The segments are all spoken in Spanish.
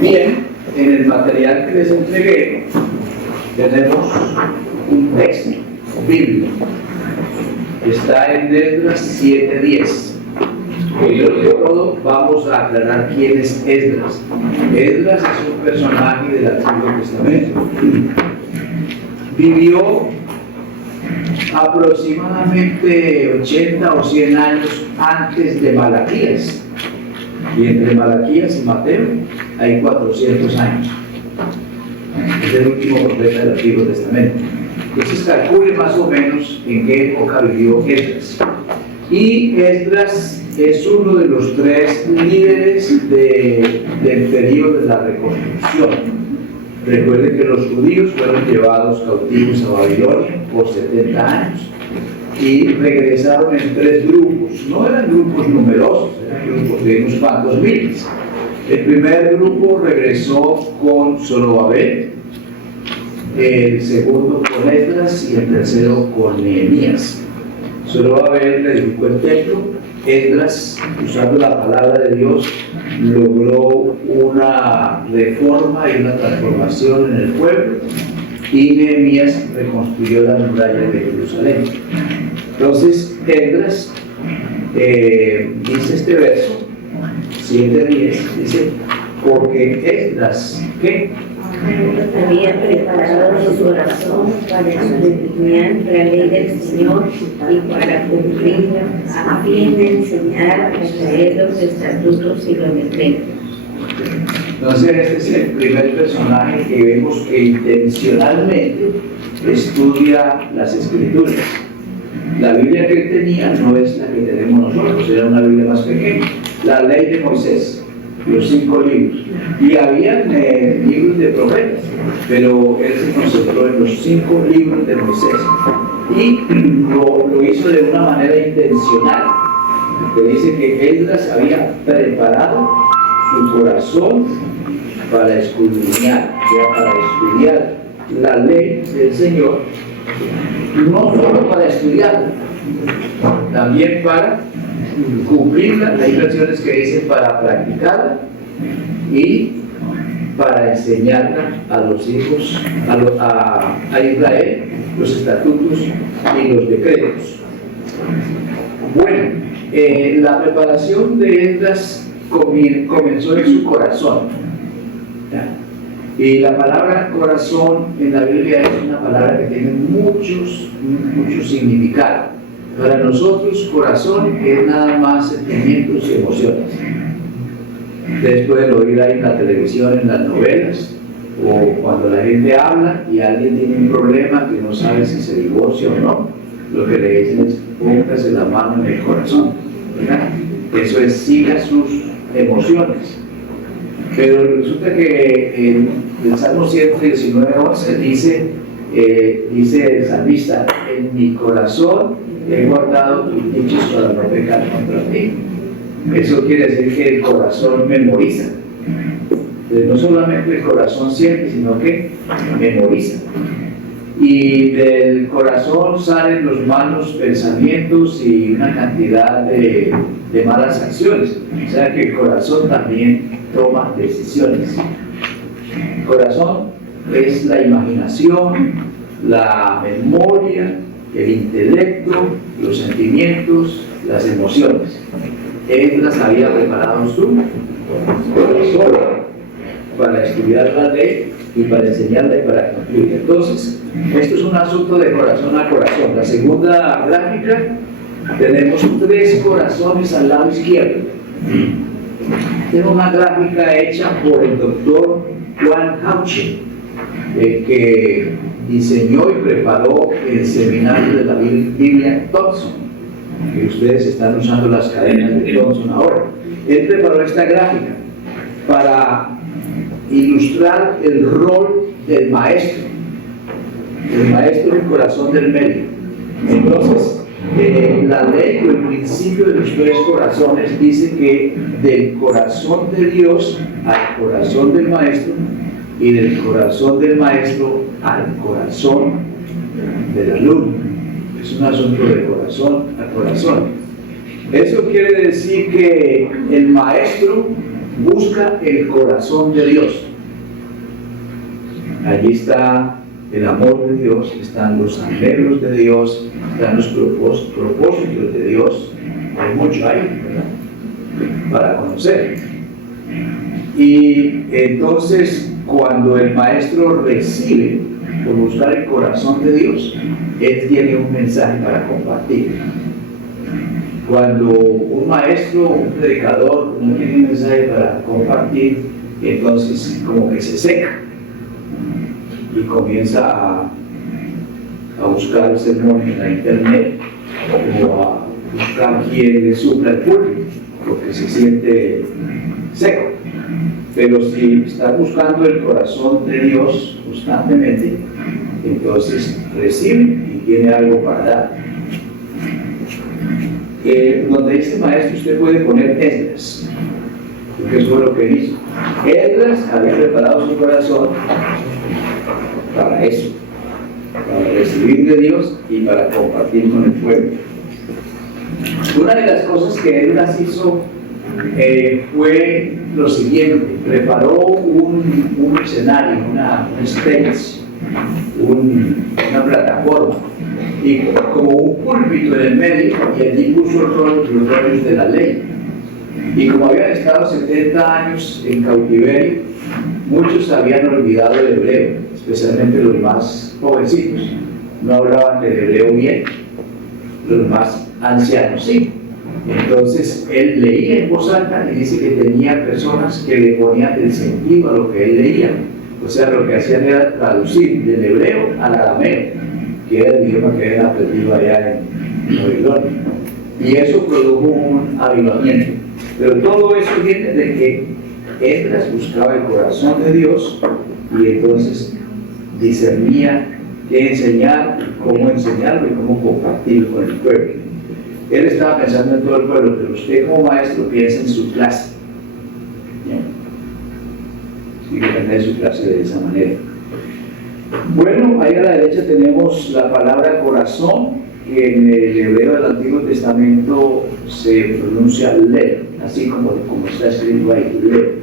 Bien, en el material que les entregué tenemos un texto bíblico. Está en Esdras 7:10. Primero que todo, vamos a aclarar quién es Esdras. Esdras es un personaje del Antiguo Testamento. Vivió aproximadamente 80 o 100 años antes de Malaquías. Y entre Malaquías y Mateo hay 400 años. Es el último profeta del Antiguo Testamento. Entonces calcule más o menos en qué época vivió Esdras. Y Esdras es uno de los tres líderes del periodo de la reconstrucción. Recuerden que los judíos fueron llevados cautivos a Babilonia por 70 años y regresaron en tres grupos. No eran grupos numerosos, eran grupos de unos cuantos miles. El primer grupo regresó con Zorobabel, el segundo con Esdras y el tercero con Nehemías. Zorobabel reedificó el templo. Esdras, usando la palabra de Dios, logró una reforma y una transformación en el pueblo, y Nehemías reconstruyó la muralla de Jerusalén. Entonces, Esdras dice este verso 7:10, dice: porque Esdras, ¿qué? Había preparado su corazón para escudriñar la ley del Señor y para cumplirla, a fin de enseñar a Israel los estatutos y los decretos. Entonces, este es el primer personaje que vemos que intencionalmente estudia las Escrituras. La Biblia que él tenía no es la que tenemos nosotros, era una Biblia más pequeña. La ley de Moisés, los 5 libros. Y habían libros de profetas, pero él se concentró en los 5 libros de Moisés. Y lo hizo de una manera intencional. Que dice que Esdras había preparado su corazón para escudriñar, para estudiar la ley del Señor, no solo para estudiarla, también para cumplirla. Hay versiones que dicen para practicarla y para enseñarla a los hijos, a Israel, los estatutos y los decretos. Bueno, la preparación de Esdras comenzó en su corazón. ¿Ya? Y la palabra corazón en la Biblia es una palabra que tiene muchos significados. Para nosotros, corazón es nada más sentimientos y emociones. Ustedes pueden oír ahí en la televisión, en las novelas, o cuando la gente habla y alguien tiene un problema que no sabe si se divorcia o no, lo que le dicen es: póngase la mano en el corazón, ¿verdad? Eso es: siga sus emociones. Pero resulta que en el Salmo 119:11 dice el salmista: en mi corazón he guardado tus dichos para no pecar contra ti. Eso quiere decir que el corazón memoriza. Entonces, no solamente el corazón siente, sino que memoriza. Y del corazón salen los malos pensamientos y una cantidad de malas acciones. O sea que el corazón también toma decisiones. El corazón es la imaginación, la memoria, el intelecto, los sentimientos, las emociones. Esdras había preparado su corazón para estudiar la ley y para enseñarla y para cumplirla. Entonces, esto es un asunto de corazón a corazón. La segunda gráfica, tenemos 3 corazones al lado izquierdo. Tengo una gráfica hecha por el doctor Juan Hauche, que diseñó y preparó el seminario de la Biblia Thompson, que ustedes están usando las cadenas de Thompson ahora. Él preparó esta gráfica para ilustrar el rol del maestro del corazón del medio. Entonces, la ley o el principio de los 3 corazones dice que del corazón de Dios al corazón del maestro, y del corazón del maestro al corazón del alumno. Es un asunto de corazón a corazón. Eso quiere decir que el maestro busca el corazón de Dios. Allí está el amor de Dios, están los anhelos de Dios, están los propósitos de Dios. Hay mucho ahí, ¿verdad?, para conocer. Y entonces, cuando el maestro recibe por buscar el corazón de Dios, él tiene un mensaje para compartir. Cuando un maestro, un predicador no tiene un mensaje para compartir, entonces como que se seca y comienza a buscar sermones en la internet o a buscar quien le supla el público porque se siente seco. Pero si está buscando el corazón de Dios constantemente, entonces recibe y tiene algo para dar. Donde dice maestro, usted puede poner Esdras, porque eso fue lo que hizo. Esdras había preparado su corazón para eso, para recibir de Dios y para compartir con el pueblo. Una de las cosas que Esdras hizo fue lo siguiente: preparó un escenario, una stage, una plataforma, y como un púlpito en el medio, y allí puso los rollos de la ley. Y como habían estado 70 años en cautiverio, muchos habían olvidado el hebreo, especialmente los más jovencitos. No hablaban del hebreo bien, los más ancianos sí. Entonces él leía en voz alta y dice que tenía personas que le ponían el sentido a lo que él leía. O sea, lo que hacían era traducir del hebreo al arameo, que era el idioma que habían aprendido allá en Babilonia. Y eso produjo un avivamiento. Pero todo eso viene de que Esdras buscaba el corazón de Dios y entonces discernía qué enseñar, cómo enseñarlo y cómo compartirlo con el pueblo. Él estaba pensando en todo el pueblo, pero usted como maestro piensa en su clase. Tiene que tener su clase de esa manera. Bueno, ahí a la derecha tenemos la palabra corazón, que en el hebreo del Antiguo Testamento se pronuncia lev, así como está escrito ahí, lev.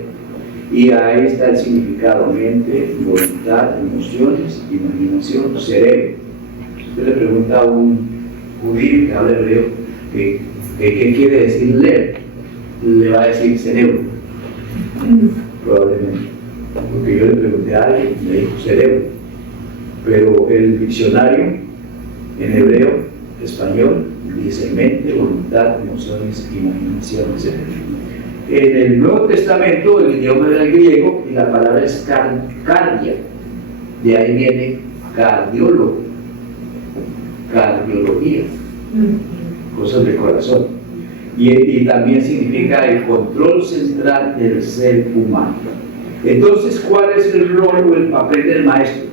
Y ahí está el significado: mente, voluntad, emociones, imaginación, cerebro. Si usted le pregunta a un judío que habla hebreo qué quiere decir lev, le va a decir cerebro, probablemente, porque yo le pregunté a alguien y me dijo cerebro. Pero el diccionario en hebreo, español, dice mente, voluntad, emociones, imaginación, etc. En el Nuevo Testamento el idioma era el griego y la palabra es cardia. De ahí viene cardiólogo, cardiología, cosas del corazón. Y también significa el control central del ser humano. Entonces, ¿cuál es el rol o el papel del maestro?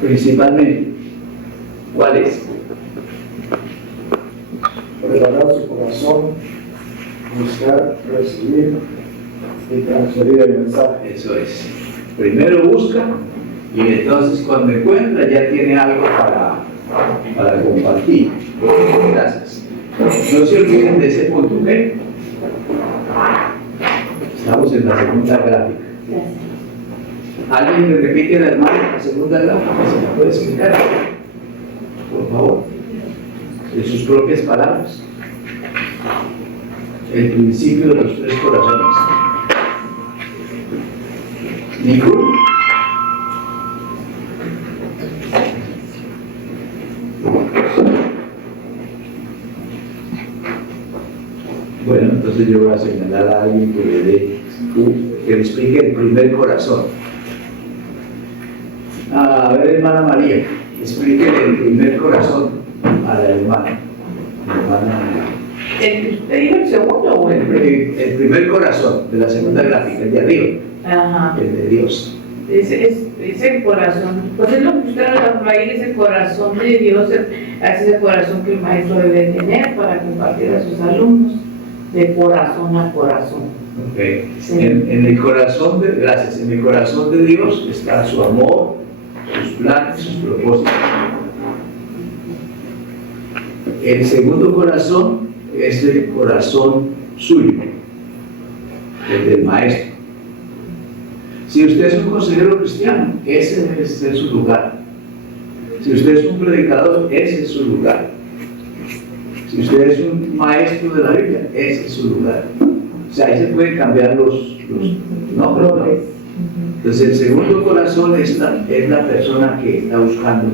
Principalmente, ¿cuál es? Preparar su corazón, buscar, recibir y transferir el mensaje. Eso es. Primero busca y entonces cuando encuentra ya tiene algo para compartir. Gracias. No se olviden de ese punto, ¿ok? Estamos en la segunda gráfica. ¿Alguien me repite a la hermana la segunda gráfica? ¿Se la puede explicar? Por favor. En sus propias palabras. El principio de los tres corazones. ¿Ninguno? Bueno, entonces yo voy a señalar a alguien que le explique el primer corazón. A ver, hermana María, explíquele el primer corazón a la hermana. ¿Usted dijo el segundo o El primer corazón de la segunda gráfica, el de arriba, Ajá. el de Dios. Ese corazón, pues es lo que usted habló ahí, ese corazón de Dios, es ese corazón que el maestro debe tener para compartir a sus alumnos, de corazón a corazón. Okay. Sí. En el corazón de, gracias, en el corazón de Dios está su amor, sus planes, sus propósitos. El segundo corazón es el corazón suyo, el del maestro. Si usted es un consejero cristiano, ese debe ser su lugar. Si usted es un predicador, ese es su lugar. Si usted es un maestro de la Biblia, ese es su lugar. O sea, ahí se pueden cambiar los nombres, ¿no? Entonces, el segundo corazón es la persona que está buscando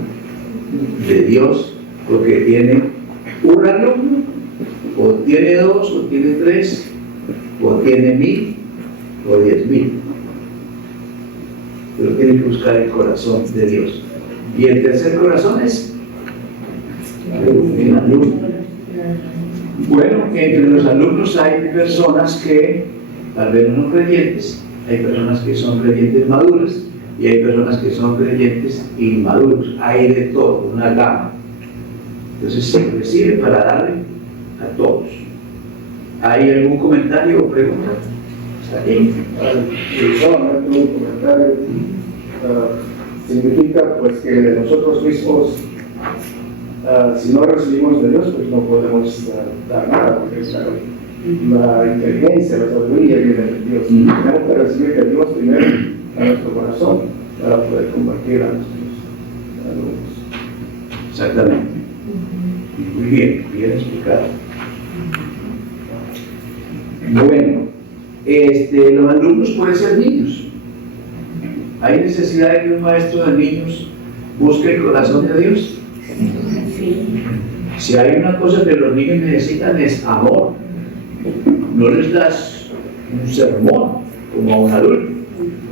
de Dios, porque tiene un alumno, o tiene 2, o tiene 3, o tiene 1000, o 10,000. Pero tiene que buscar el corazón de Dios. Y el tercer corazón es el alumno. Bueno, entre los alumnos hay personas que tal vez no son creyentes, hay personas que son creyentes maduras y hay personas que son creyentes inmaduros. Hay de todo, una gama. Entonces se sirve para darle a todos. ¿Hay algún comentario o pregunta? Sí, solamente un comentario. Significa pues que nosotros mismos, si no recibimos de Dios, pues no podemos dar nada, porque la inteligencia, la sabiduría viene de Dios. Tenemos que recibir de Dios primero a nuestro corazón para poder compartir a nuestros alumnos. Exactamente. Muy bien, bien explicado. Bueno, los alumnos pueden ser niños. ¿Hay necesidad de que un maestro de niños busque el corazón de Dios? Si hay una cosa que los niños necesitan es amor. No les das un sermón como a un adulto,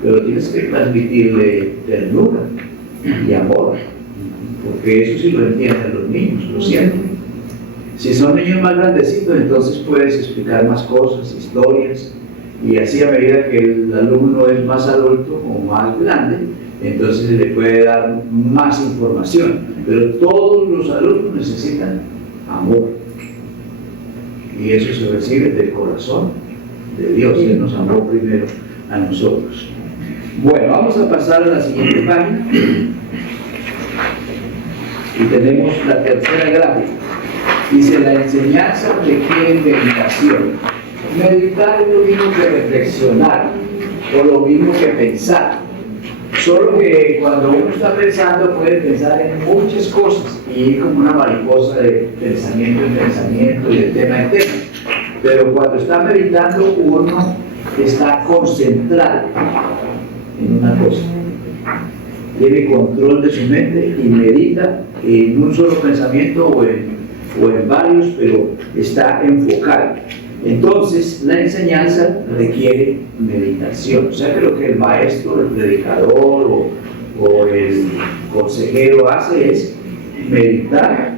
pero tienes que transmitirle ternura y amor, porque eso sí lo entienden los niños, lo sienten. Si son niños más grandecitos, entonces puedes explicar más cosas, historias, y así a medida que el alumno es más adulto o más grande, entonces se le puede dar más información. Pero todos los alumnos necesitan amor, y eso se recibe del corazón de Dios. Él nos amó primero a nosotros. Bueno, vamos a pasar a la siguiente página y tenemos la tercera gráfica. Dice: la enseñanza requiere meditación. Meditar es lo mismo que reflexionar, o lo mismo que pensar. Solo que cuando uno está pensando puede pensar en muchas cosas y ir como una mariposa de pensamiento en pensamiento y de tema en tema. Pero cuando está meditando, uno está concentrado en una cosa. Tiene control de su mente y medita en un solo pensamiento o en varios, pero está enfocado. Entonces, la enseñanza requiere meditación. O sea que lo que el maestro, el predicador o el consejero hace es meditar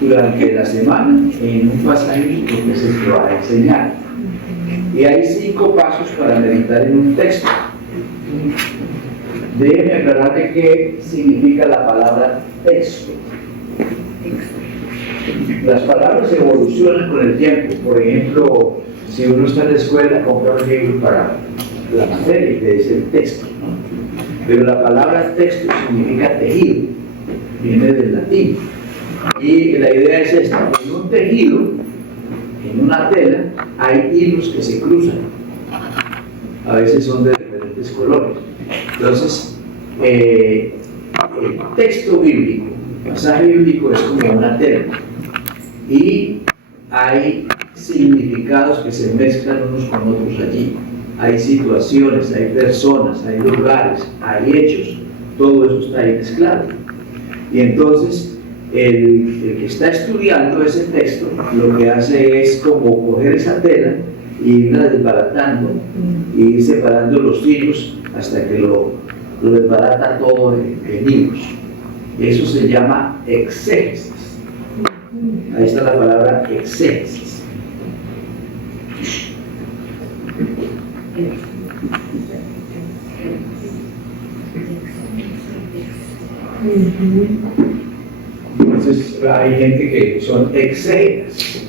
durante la semana en un pasaje que se te va a enseñar. Y hay 5 pasos para meditar en un texto. Déjeme aclararle qué significa la palabra texto. Las palabras evolucionan con el tiempo. Por ejemplo, si uno está en la escuela, compra un libro para la materia, que es el texto, ¿no? Pero la palabra texto significa tejido, viene del latín. Y la idea es esta: en un tejido, en una tela, hay hilos que se cruzan. A veces son de diferentes colores. Entonces, el texto bíblico, el pasaje bíblico es como una tela. Y hay significados que se mezclan unos con otros allí. Hay situaciones, hay personas, hay lugares, hay hechos. Todo eso está ahí mezclado. Y entonces, el que está estudiando ese texto, lo que hace es como coger esa tela y irla desbaratando y ir separando los hilos hasta que lo desbarata todo en hilos. Eso se llama exégesis. Ahí está la palabra exégesis. Entonces hay gente que son exégetas.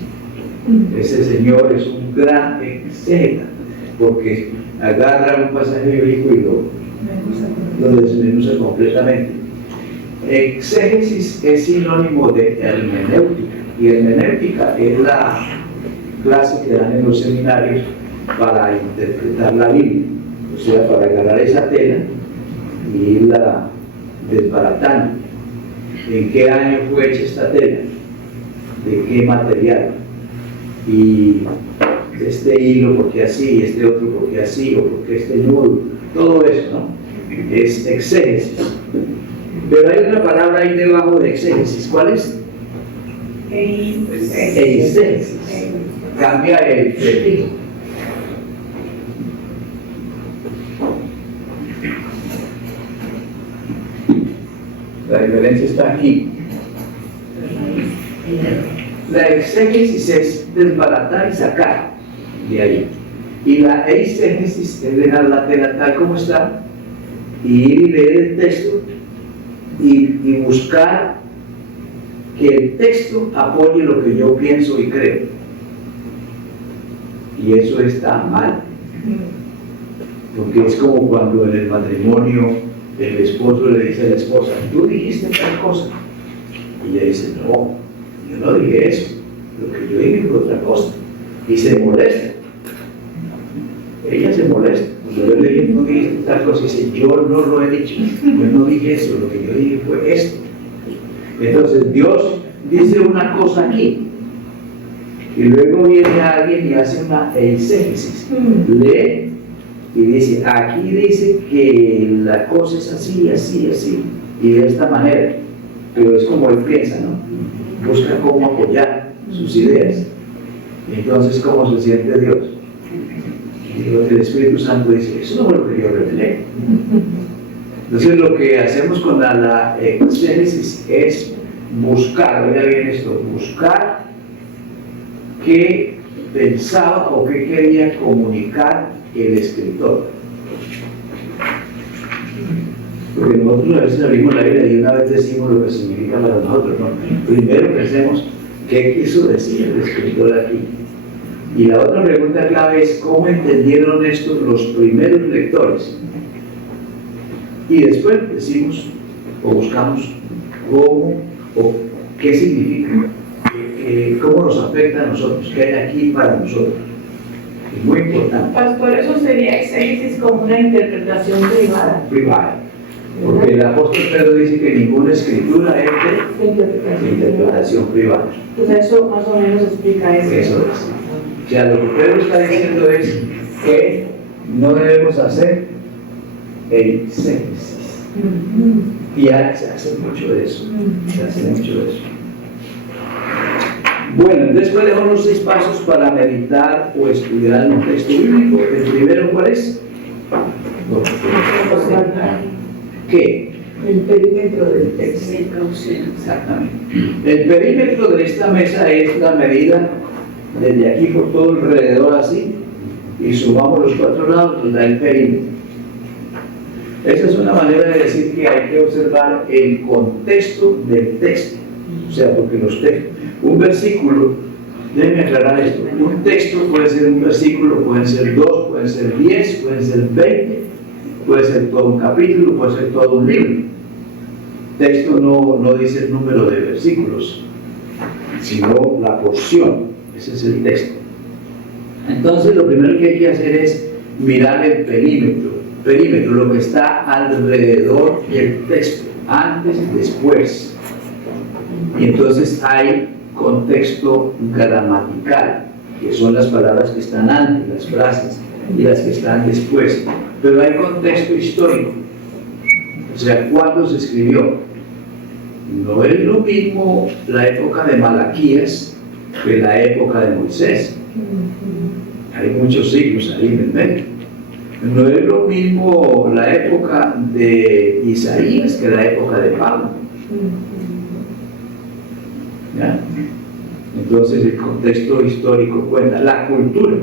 Ese señor es un gran exégeta, porque agarra un pasaje bíblico y lo desmenuza completamente. Exégesis es sinónimo de hermenéutica, y hermenéutica es la clase que dan en los seminarios para interpretar la Biblia, o sea, para agarrar esa tela y irla desbaratando. ¿En qué año fue hecha esta tela? ¿De qué material? Y este hilo, ¿por qué así? Este otro, ¿por qué así? ¿O por qué este nudo? Todo eso, ¿no? Es exégesis. Pero hay una palabra ahí debajo de exégesis. ¿Cuál es? Exégesis. Cambia el prefijo. La diferencia está aquí. La exégesis es desbaratar y sacar de ahí. Y la eisegesis es dejar la tela tal como está y ir y leer el texto y buscar que el texto apoye lo que yo pienso y creo. Y eso está mal. Porque es como cuando en el matrimonio el esposo le dice a la esposa, tú dijiste tal cosa. Y ella dice, no, yo no dije eso. Lo que yo dije fue otra cosa. Y se molesta. Ella se molesta. Cuando yo le dije, no dijiste tal cosa, dice, yo no lo he dicho. Yo no dije eso, lo que yo dije fue esto. Entonces Dios dice una cosa aquí. Y luego viene alguien y hace una eisegesis. Lee y dice, aquí dice que la cosa es así, así, así, y de esta manera. Pero es como él piensa, ¿no? Busca cómo apoyar sus ideas. Entonces, ¿cómo se siente Dios? Y lo que el Espíritu Santo dice, eso no fue lo que yo revelé. Entonces, lo que hacemos con la exégesis es buscar, oiga bien esto, buscar qué pensaba o qué quería comunicar el escritor. Porque nosotros a veces abrimos la Biblia y una vez decimos lo que significa para nosotros, ¿no? Primero pensemos qué quiso decir el escritor aquí. Y la otra pregunta clave es cómo entendieron esto los primeros lectores. Y después decimos o buscamos cómo o qué significa, cómo nos afecta a nosotros, qué hay aquí para nosotros. Es muy importante. Pastor, eso sería exégesis como una interpretación privada. Privada. Porque el apóstol Pedro dice que ninguna escritura es de interpretación privada. Entonces eso más o menos explica eso. Eso es. O sea, lo que Pedro está diciendo es que no debemos hacer exégesis. Y ya se hace mucho de eso. Se hace mucho de eso. Bueno, entonces ¿cuáles son los 6 pasos para meditar o estudiar un texto bíblico? El primero, ¿cuál es? ¿Qué? El perímetro del texto. Exactamente. El perímetro de esta mesa es la medida desde aquí por todo alrededor así y sumamos los 4 lados, nos da el perímetro. Esa es una manera de decir que hay que observar el contexto del texto. O sea, porque los textos, un versículo, déjenme aclarar esto, un texto puede ser un versículo, pueden ser 2, pueden ser 10, pueden ser 20, puede ser todo un capítulo, puede ser todo un libro. Texto no dice el número de versículos, sino la porción, ese es el texto. Entonces lo primero que hay que hacer es mirar el perímetro, lo que está alrededor del texto, antes y después. Y entonces hay contexto gramatical, que son las palabras que están antes, las frases, y las que están después. Pero hay contexto histórico, o sea, ¿cuándo se escribió? No es lo mismo la época de Malaquías que la época de Moisés. Hay muchos siglos ahí en el medio. No es lo mismo la época de Isaías que la época de Pablo. ¿Ya? Entonces el contexto histórico cuenta, la cultura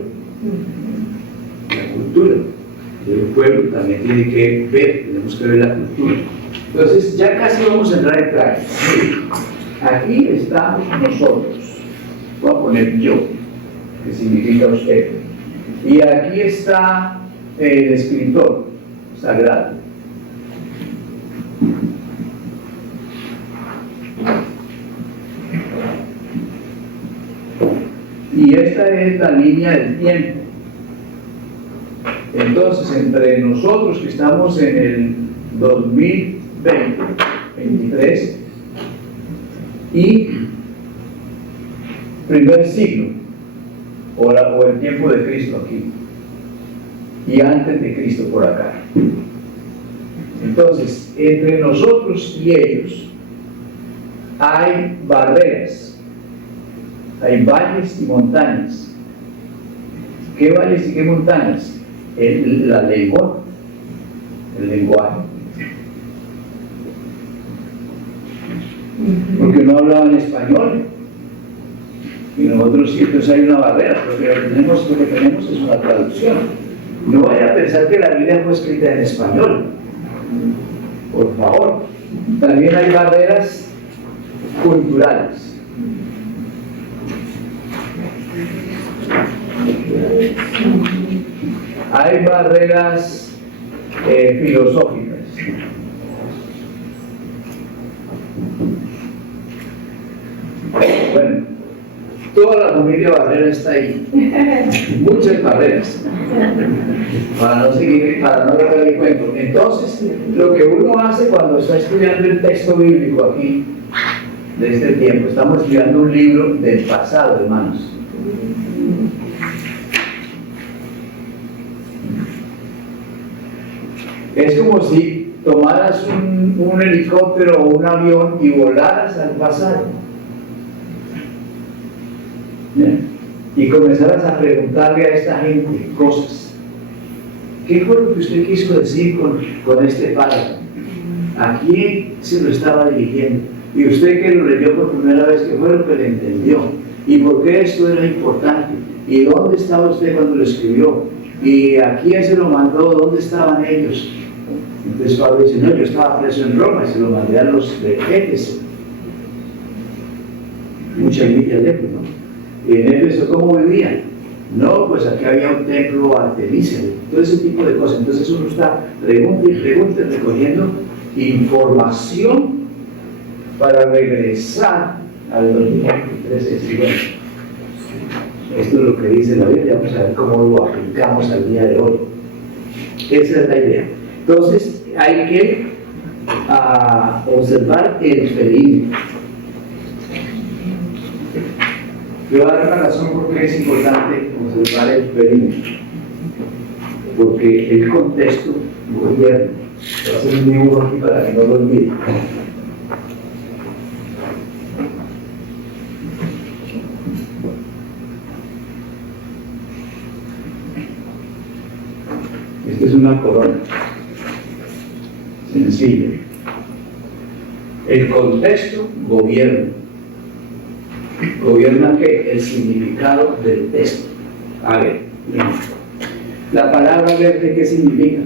del pueblo también tiene que ver, tenemos que ver la cultura. Entonces ya casi vamos a entrar en práctica. Aquí estamos nosotros, voy a poner yo, que significa usted, y aquí está el escritor sagrado. Y esta es la línea del tiempo. Entonces, entre nosotros que estamos en el 2020, 23, y primer siglo, o el tiempo de Cristo aquí, y antes de Cristo por acá. Entonces, entre nosotros y ellos hay barreras, hay valles y montañas. ¿Qué valles y qué montañas? La lengua, el lenguaje. Porque no hablaban español. Y nosotros sí, entonces hay una barrera, porque lo que tenemos es una traducción. No vaya a pensar que la Biblia fue escrita en español. Por favor. También hay barreras culturales. Hay barreras filosóficas. Bueno, toda la familia Barrera está ahí. Muchas barreras. Para no dejar el cuento. Entonces, lo que uno hace cuando está estudiando el texto bíblico aquí, de este tiempo, estamos estudiando un libro del pasado, hermanos. Es como si tomaras un helicóptero o un avión y volaras al pasado. ¿Bien? Y comenzaras a preguntarle a esta gente cosas. ¿Qué fue lo que usted quiso decir con este párrafo? ¿A quién se lo estaba dirigiendo? Y usted que lo leyó por primera vez, ¿qué fue lo que le entendió? ¿Y por qué esto era importante? ¿Y dónde estaba usted cuando lo escribió? ¿Y a quién se lo mandó? ¿Dónde estaban ellos? Entonces Pablo dice, no, yo estaba preso en Roma y se lo mandé a los de Éfeso. Mucha envidia de Éfeso, ¿no? ¿Y en Éfeso cómo vivían? No, pues aquí había un templo artemíseo, todo ese tipo de cosas. Entonces uno está pregunta y pregunta, recogiendo información para regresar al 2013 y decir, bueno, esto es lo que dice la Biblia, vamos a ver cómo lo aplicamos al día de hoy. Esa es la idea. Entonces hay que observar el perímetro. Yo voy a dar una razón por qué es importante observar el perímetro. Porque el contexto gobierna. Voy a hacer un dibujo aquí para que no lo olvide. Esta es una corona. Sencilla. El contexto gobierna. ¿Gobierna qué? El significado del texto. A ver, la palabra verde, ¿qué significa?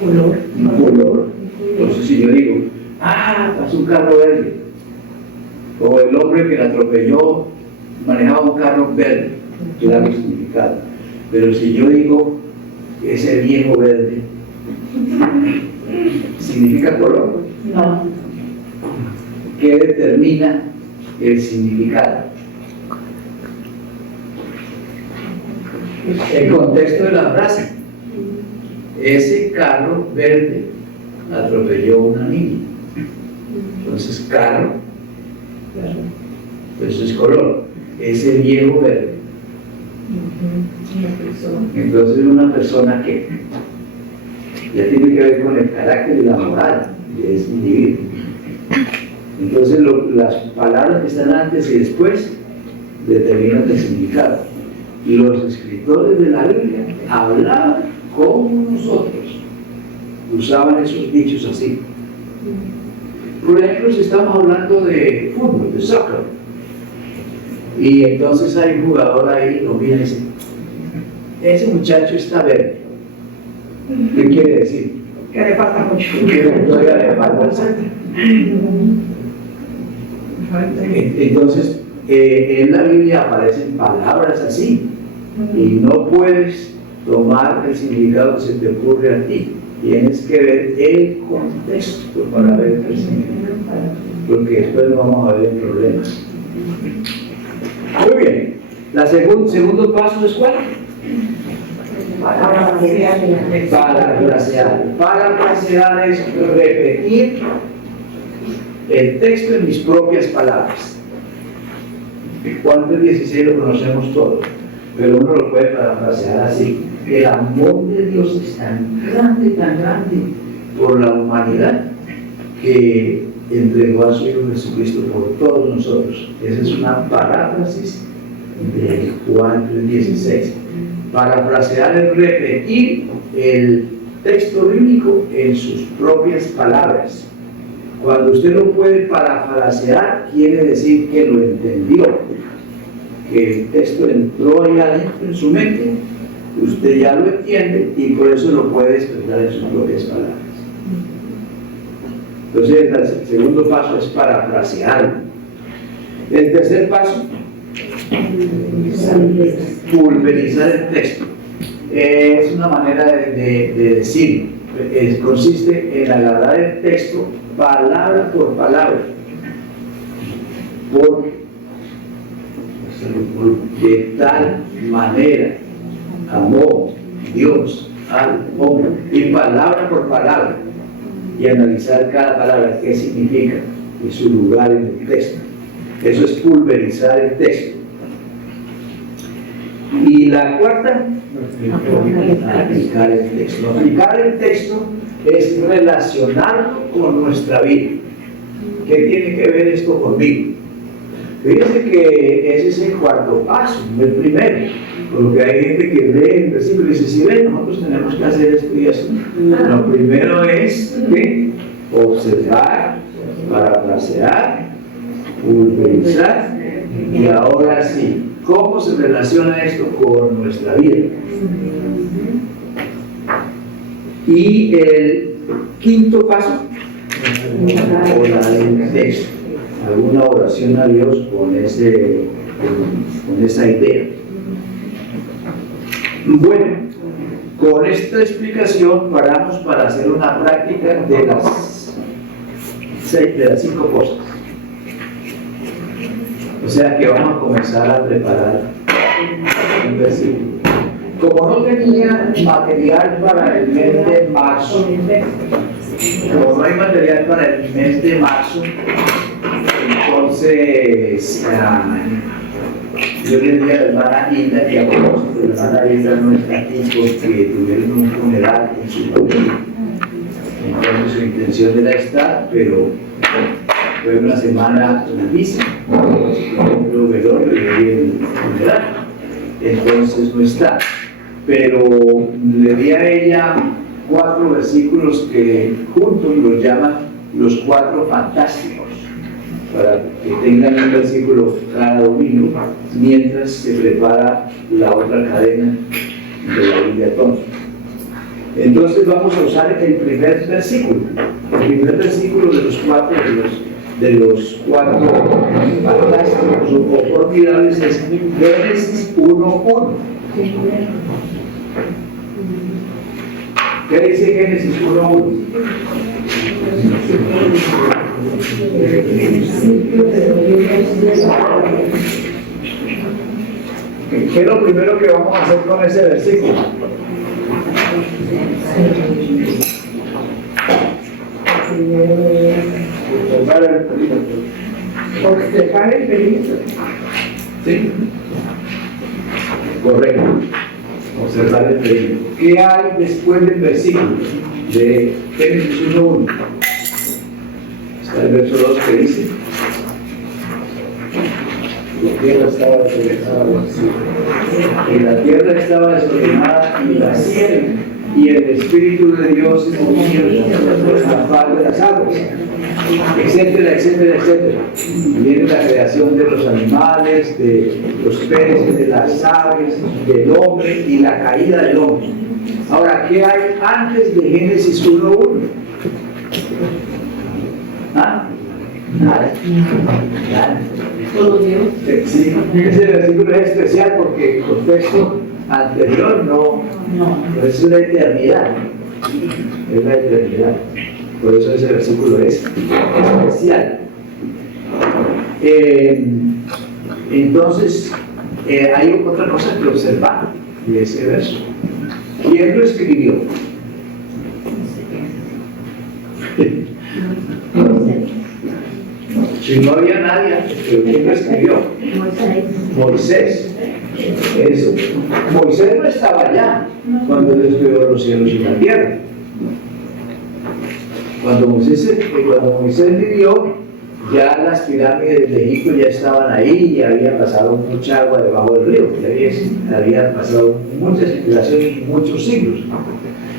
Color. Un color. Entonces, si yo digo, pasó un carro verde, o el hombre que la atropelló manejaba un carro verde, claro significado. Pero si yo digo, ese viejo verde, ¿significa color? No. ¿Qué determina el significado? El contexto de la frase. Ese carro verde atropelló a una niña. Entonces, carro, pues es color. Ese viejo verde. Entonces, una persona que ya tiene que ver con el carácter y la moral de ese individuo. Entonces, las palabras que están antes y después determinan el significado. Los escritores de la Biblia hablaban como nosotros, usaban esos dichos así. Por ejemplo, si estamos hablando de fútbol, de soccer, y entonces hay un jugador ahí, lo mira y dice, ese muchacho está verde. ¿Qué quiere decir? Que le falta mucho. Que todavía le falta sangre. Entonces, en la Biblia aparecen palabras así, y no puedes tomar el significado que se te ocurre a ti. Tienes que ver el contexto para ver el significado, porque después no vamos a ver problemas. Muy bien. ¿El segundo paso es cuál? Parafrasear. Parafrasear es repetir el texto en mis propias palabras. Juan 3:16 lo conocemos todos, pero uno lo puede parafrasear así: el amor de Dios es tan grande por la humanidad, que entregó a su Hijo Jesucristo por todos nosotros. Esa es una paráfrasis de Juan 3:16. Parafrasear es repetir el texto bíblico en sus propias palabras. Cuando usted lo puede parafrasear, quiere decir que lo entendió, que el texto entró ahí adentro en su mente, usted ya lo entiende y por eso lo puede expresar en sus propias palabras. Entonces, el segundo paso es parafrasear. El tercer paso, pulverizar el texto. Es una manera de decir, consiste en agarrar el texto palabra por palabra, de tal manera amó Dios al hombre, y palabra por palabra, y analizar cada palabra, qué significa y su lugar en el texto. Eso es pulverizar el texto. Y la cuarta, aplicar el texto. Aplicar el texto es relacionarlo con nuestra vida. ¿Qué tiene que ver esto conmigo? Fíjense que ese es el cuarto paso, el primero. Por lo que hay gente que lee el versículo y dice: si ven, nosotros tenemos que hacer esto y eso. Lo primero es que observar, parafrasear, pulverizar, y ahora sí, ¿cómo se relaciona esto con nuestra vida? Y el quinto paso, orar el texto, alguna oración a Dios con esa idea. Bueno, con esta explicación paramos para hacer una práctica de las 5 cosas. O sea que vamos a comenzar a preparar un versículo. Como no tenía material para el mes de marzo, como no hay material para el mes de marzo, entonces yo le dije a la hermana Hilda, que a propósito la hermana Hilda no está aquí porque tuvieron un funeral en su familia. Entonces su intención era estar, pero fue una semana difícil, un velorio y el funeral, entonces no está. Pero le di a ella 4 versículos que juntos los llaman los 4 fantásticos, para que tengan un versículo cada domingo mientras se prepara la otra cadena de la Biblia tonta. Entonces vamos a usar el primer versículo de los 4 fantásticos o formidables, es Génesis 1:1. ¿Qué dice Génesis 1:1? ¿Qué es lo primero que vamos a hacer con ese versículo? Observar el peligro. ¿Sí? Correcto. Observar el peligro. ¿Qué hay después del versículo de Génesis 1:1? Está el verso 2 que dice: la tierra estaba desordenada, y la tierra estaba desordenada y el Espíritu de Dios se movía por la faz de las aguas, etcétera, etcétera, etcétera. Viene la creación de los animales, de los peces, de las aves, del hombre y la caída del hombre. Ahora, ¿qué hay antes de Génesis 1:1? ¿Ah? Nada. Solo Dios. Sí, ese versículo es especial porque el contexto anterior no es la eternidad. Es la eternidad. Por eso ese versículo es especial. Entonces, hay otra cosa que observar. de ese verso. ¿Quién lo escribió? Si no había nadie, ¿quién lo escribió? Moisés. Moisés no estaba allá cuando Dios creó los cielos y la tierra. Cuando Moisés vivió, ya las pirámides de Egipto ya estaban ahí y había pasado mucha agua debajo del río, ya había pasado muchas generaciones y muchos siglos.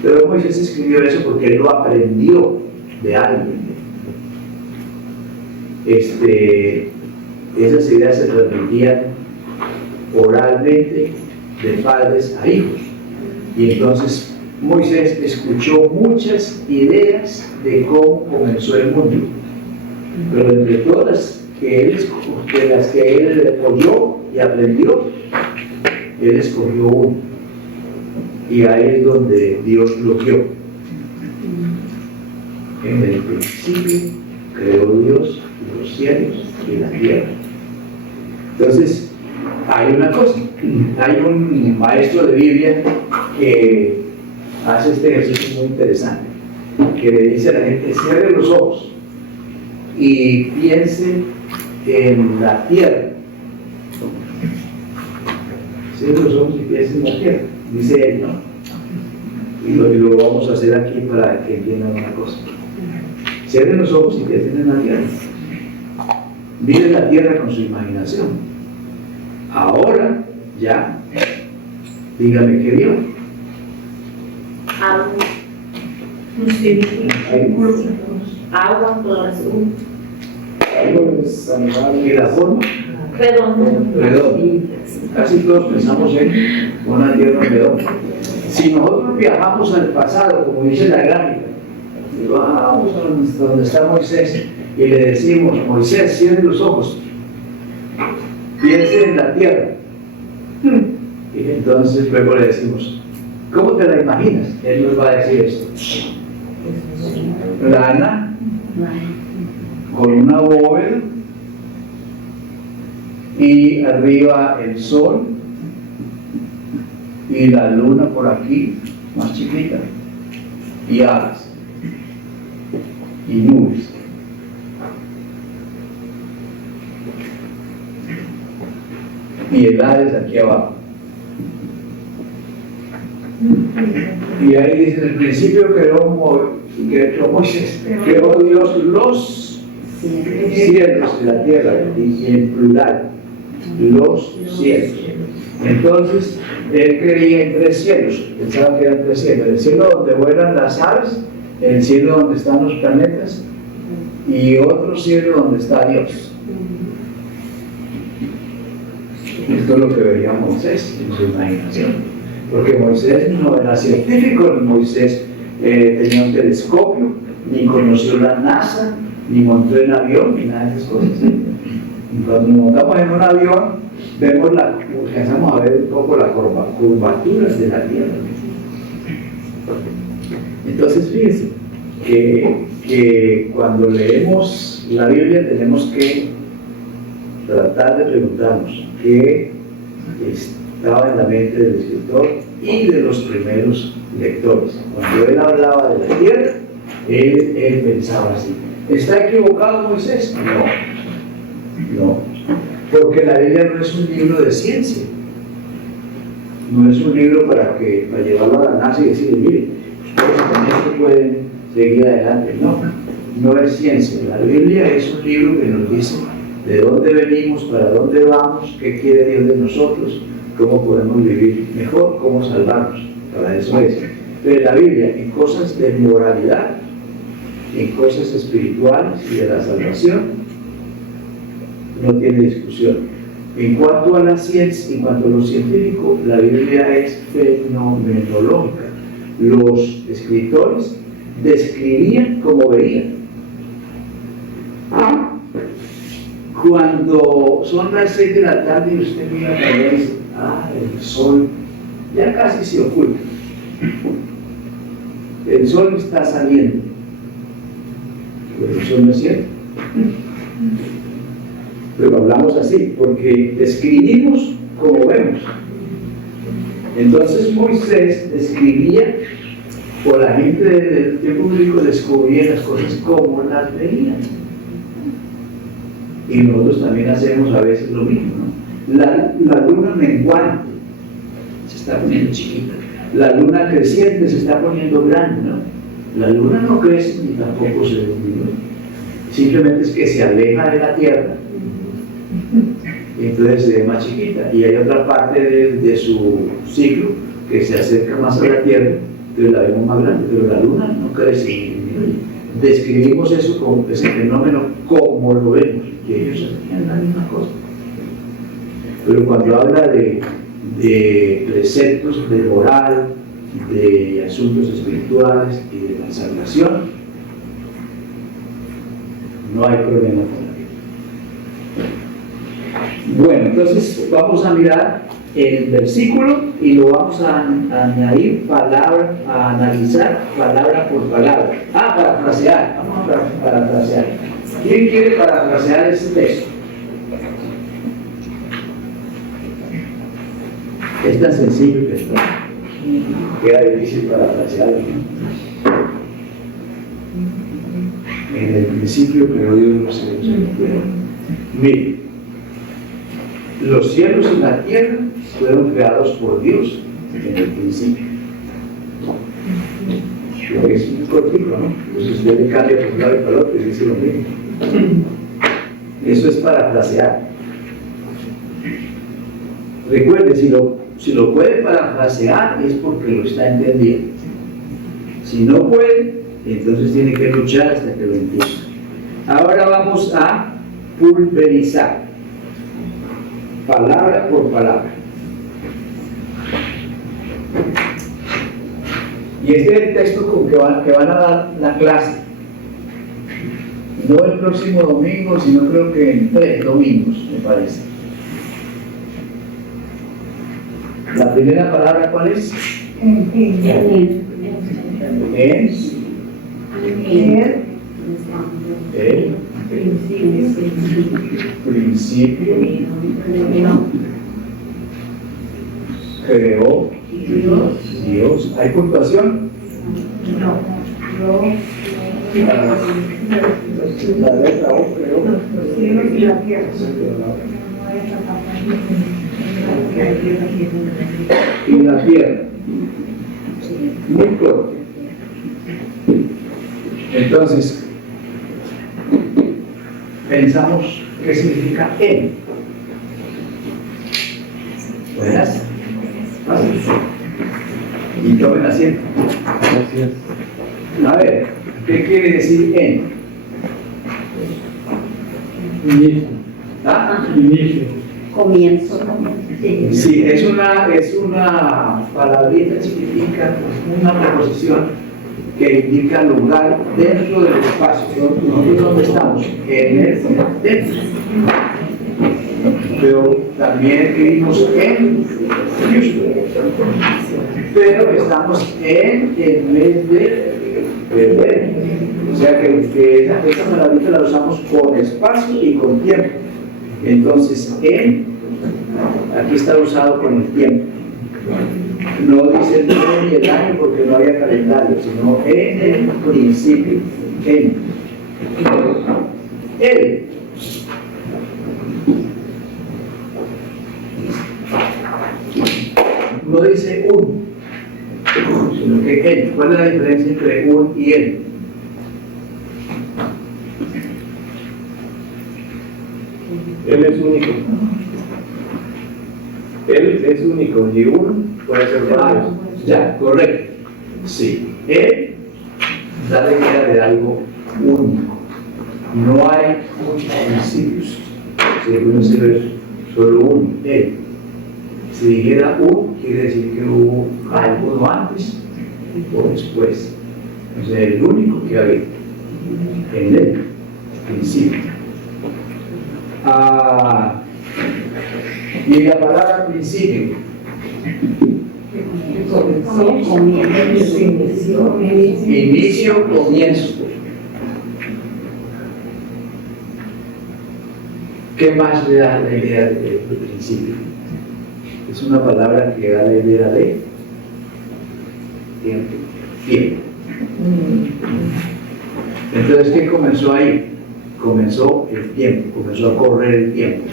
Pero Moisés escribió eso porque él lo aprendió de alguien. Esas ideas se transmitían oralmente de padres a hijos. Y entonces Moisés escuchó muchas ideas de cómo comenzó el mundo. Pero entre todas las que él oyó y aprendió, él escogió uno. Y ahí es donde Dios lo vio. En el principio creó Dios los cielos y la tierra. Entonces, hay una cosa, hay un maestro de Biblia que hace este ejercicio muy interesante, que le dice a la gente: cierre los ojos y piense en la tierra. Cierre los ojos y piense en la tierra, dice él, ¿no? Y lo vamos a hacer aquí para que entiendan una cosa. Cierren los ojos y piensen en la tierra. Miren la tierra con su imaginación. Ahora, ya, dígame qué vio. Agua. Agua por azul. Árboles, animales. ¿Y la forma? Redonda. Casi todos pensamos en una tierra redonda. Si nosotros viajamos al pasado, como dice la gráfica, y vamos a donde está Moisés y le decimos: Moisés, cierre los ojos, piense en la tierra. Y entonces luego le decimos: ¿cómo te la imaginas? Él nos va a decir esto: plana, con una bóveda, y arriba el sol y la luna por aquí, más chiquita, y alas y nubes. Y el Hades aquí abajo. Y ahí dice: en el principio creó Moisés, creó Dios los cielos y la tierra, y en plural, los cielos. Entonces, él creía en tres cielos, pensaba que eran tres cielos: el cielo donde vuelan las aves, el cielo donde están los planetas, y otro cielo donde está Dios. Esto es lo que veía Moisés en su imaginación, porque Moisés no era científico, ni Moisés tenía un telescopio, ni conoció la NASA, ni montó en avión, ni nada de esas cosas. Y cuando nos montamos en un avión, alcanzamos a ver un poco las curvaturas de la Tierra. Entonces, fíjense que cuando leemos la Biblia tenemos que tratar de preguntarnos qué estaba en la mente del escritor y de los primeros lectores. Cuando él hablaba de la tierra, él pensaba así. ¿Está equivocado Moisés? No, porque la Biblia no es un libro de ciencia, no es un libro para llevarlo a la NASA y decirle: mire, ustedes con esto pueden seguir adelante. No es ciencia. La Biblia es un libro que nos dice de dónde venimos, para dónde vamos, qué quiere Dios de nosotros, cómo podemos vivir mejor, cómo salvarnos. Para eso es. Pero la Biblia, en cosas de moralidad, en cosas espirituales y de la salvación, no tiene discusión. En cuanto a la ciencia, en cuanto a lo científico, la Biblia es fenomenológica. Los escritores describían como veían. Cuando son las 6 de la tarde y usted mira para allá y dice: el sol ya casi se oculta, el sol está saliendo, pero eso no es cierto. Pero hablamos así porque describimos como vemos. Entonces Moisés escribía, o la gente del tiempo bíblico descubría las cosas como las veían. Y nosotros también hacemos a veces lo mismo, ¿no? La luna menguante se está poniendo chiquita, la luna creciente se está poniendo grande, ¿no? La luna no crece ni tampoco se disminuye, simplemente es que se aleja de la Tierra y entonces se ve más chiquita, y hay otra parte de su ciclo que se acerca más a la Tierra, entonces la vemos más grande, pero la luna no crece ni disminuye. Describimos eso como ese fenómeno como lo vemos, que ellos hacían la misma cosa. Pero cuando habla de preceptos de moral, de asuntos espirituales y de la salvación, no hay problema con la Biblia. Bueno, entonces vamos a mirar el versículo y lo vamos a añadir palabra, a analizar palabra por palabra. Parafrasear, vamos a parafrasear. ¿Quién quiere parafrasear este texto? Es tan sencillo que está. Queda difícil parafrasearlo. En el principio creó Dios los cielos y la tierra. Mire, los cielos y la tierra fueron creados por Dios en el principio. Es muy cortito, ¿no? Pues usted le cambia por un lado y para el otro y dice lo mismo. Eso es parafrasear. Recuerde, si lo puede parafrasear es porque lo está entendiendo. Si no puede, entonces tiene que luchar hasta que lo entienda. Ahora vamos a pulverizar, palabra por palabra. Y este es el texto con que van a dar la clase. No el próximo domingo, sino creo que en 3 domingos, me parece. La primera palabra, ¿cuál es? El principio creó Dios. ¿Hay puntuación? La letra O creó los cielos y la tierra. Y la tierra. Muy corto. Entonces, pensamos qué significa en. Buenas. Y tomen asiento. Gracias. A ver, ¿qué quiere decir en? Inicio. ¿Ah? Inicio. Comienzo. Sí, es una palabrita chiquitica, una preposición que indica lugar dentro del espacio. ¿Nosotros dónde estamos? En el dentro. Pero también vivimos en Houston. Pero estamos en el mes de febrero. O sea que esa palabrita la usamos con espacio y con tiempo. Entonces, aquí está usado con el tiempo. No dice el día ni el año porque no había calendario, sino en el principio. Él. No dice un, sino que él. ¿Cuál es la diferencia entre un y él? Él es único. Él es único y un puede ser varios. Ya, correcto. Sí. Él da la idea de algo único. No hay principios. Si uno se ve solo un, él. Si dijera un, quiere decir que hubo algo antes o después. O sea, el único que había en el principio. Y la palabra principio. Inicio, comienzo. ¿Qué más le da la idea del principio? Es una palabra que da la idea de tiempo. Tiempo. Entonces, ¿qué comenzó ahí? Comenzó el tiempo, comenzó a correr el tiempo.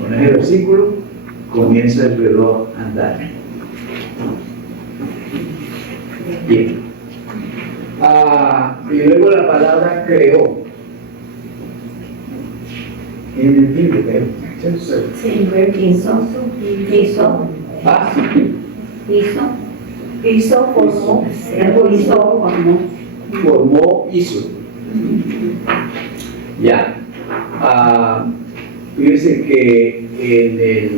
Con ese versículo comienza el reloj a andar. Bien. Y luego la palabra creó. En el libro, Sí, hizo, formó, formó, hizo. Ya. Fíjense que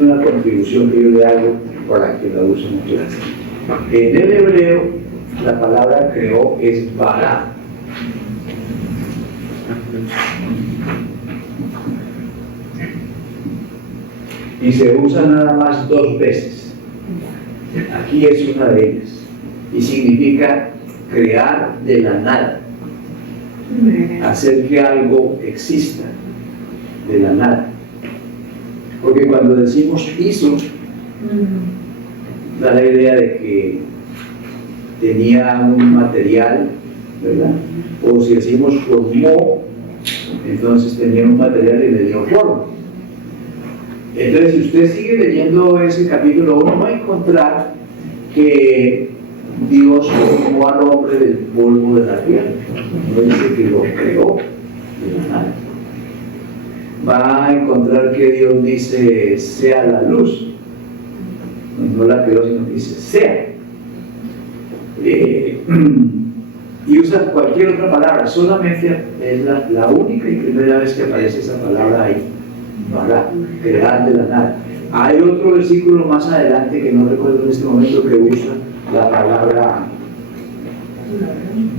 una contribución que yo le hago para que la use mucho. En el hebreo, la palabra creó es bara. Y se usa nada más 2 veces. Aquí es una de ellas. Y significa crear de la nada. Hacer que algo exista de la nada. Porque cuando decimos hizo, da la idea de que tenía un material, ¿verdad? O si decimos formó, entonces tenía un material y le dio forma. Entonces, si usted sigue leyendo ese capítulo 1, va a encontrar que Dios formó al hombre del polvo de la tierra. No dice que lo creó de la nada. Va a encontrar que Dios dice, sea la luz. No la creó, sino dice, sea. Y usa cualquier otra palabra, solamente es la única y primera vez que aparece esa palabra ahí, para crear de la nada. Hay otro versículo más adelante que no recuerdo en este momento que usa la palabra